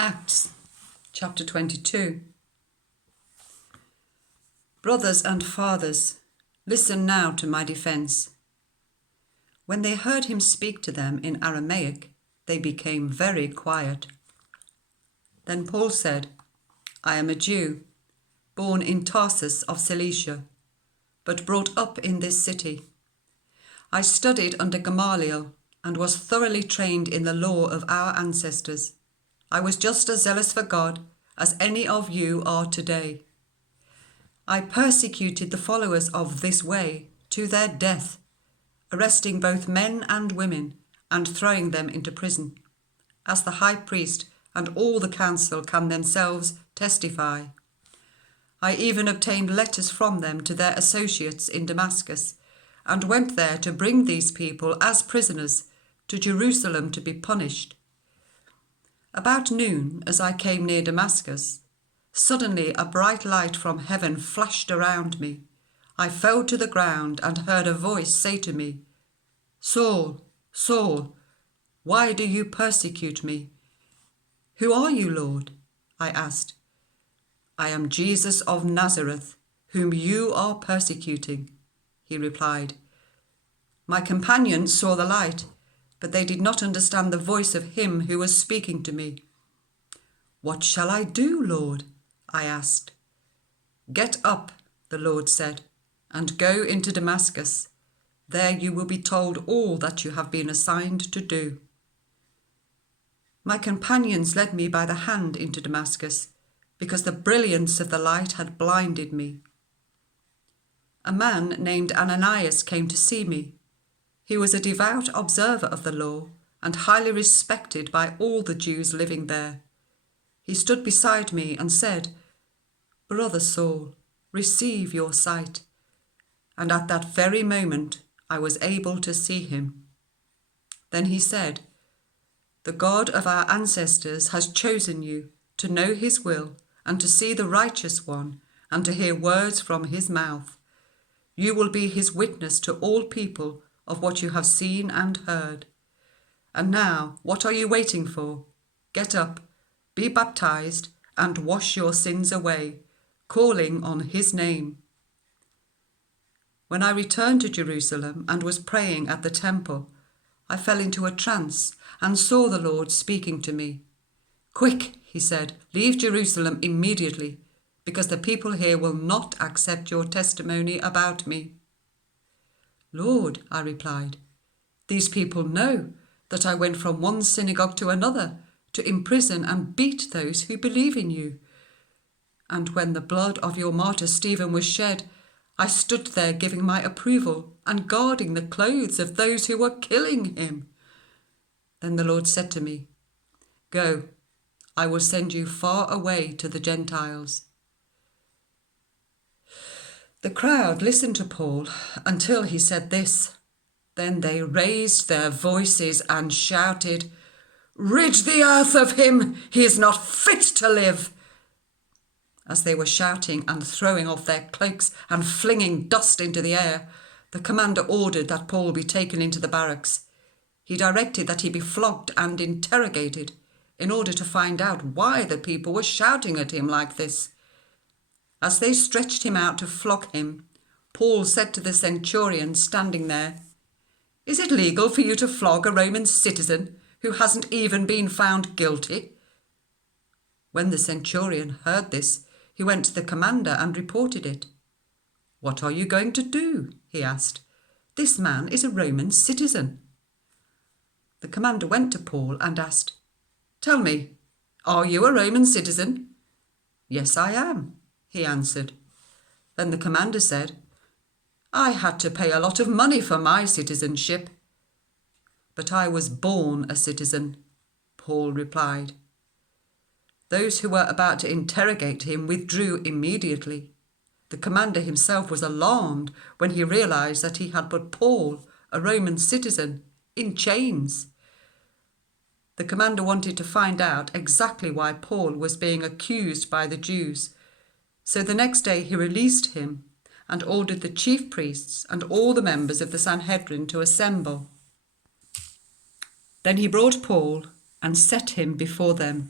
Acts chapter 22. Brothers and fathers, listen now to my defense. When they heard him speak to them in Aramaic, they became very quiet. Then Paul said, I am a Jew, born in Tarsus of Cilicia, but brought up in this city. I studied under Gamaliel and was thoroughly trained in the law of our ancestors. I was just as zealous for God as any of you are today. I persecuted the followers of this way to their death, arresting both men and women and throwing them into prison, as the high priest and all the council can themselves testify. I even obtained letters from them to their associates in Damascus, and went there to bring these people as prisoners to Jerusalem to be punished. About noon, as I came near Damascus, suddenly a bright light from heaven flashed around me. I fell to the ground and heard a voice say to me, Saul, Saul, why do you persecute me? Who are you, Lord? I asked. I am Jesus of Nazareth, whom you are persecuting, he replied. My companions saw the light, but they did not understand the voice of him who was speaking to me. What shall I do, Lord? I asked. Get up, the Lord said, and go into Damascus. There you will be told all that you have been assigned to do. My companions led me by the hand into Damascus, because the brilliance of the light had blinded me. A man named Ananias came to see me. He was a devout observer of the law and highly respected by all the Jews living there. He stood beside me and said, Brother Saul, receive your sight. And at that very moment I was able to see him. Then he said, The God of our ancestors has chosen you to know his will and to see the righteous one and to hear words from his mouth. You will be his witness to all people of what you have seen and heard. And now, what are you waiting for? Get up, be baptized, and wash your sins away, calling on his name. When I returned to Jerusalem and was praying at the temple, I fell into a trance and saw the Lord speaking to me. Quick, he said, leave Jerusalem immediately, because the people here will not accept your testimony about me. Lord, I replied, these people know that I went from one synagogue to another to imprison and beat those who believe in you. And when the blood of your martyr Stephen was shed, I stood there giving my approval and guarding the clothes of those who were killing him. Then the Lord said to me, Go, I will send you far away to the Gentiles. The crowd listened to Paul until he said this. Then they raised their voices and shouted, Rid the earth of him! He is not fit to live! As they were shouting and throwing off their cloaks and flinging dust into the air, the commander ordered that Paul be taken into the barracks. He directed that he be flogged and interrogated in order to find out why the people were shouting at him like this. As they stretched him out to flog him, Paul said to the centurion standing there, Is it legal for you to flog a Roman citizen who hasn't even been found guilty? When the centurion heard this, he went to the commander and reported it. What are you going to do? He asked. This man is a Roman citizen. The commander went to Paul and asked, Tell me, are you a Roman citizen? Yes, I am, he answered. Then the commander said, I had to pay a lot of money for my citizenship. But I was born a citizen, Paul replied. Those who were about to interrogate him withdrew immediately. The commander himself was alarmed when he realized that he had put Paul, a Roman citizen, in chains. The commander wanted to find out exactly why Paul was being accused by the Jews. So the next day he released him and ordered the chief priests and all the members of the Sanhedrin to assemble. Then he brought Paul and set him before them.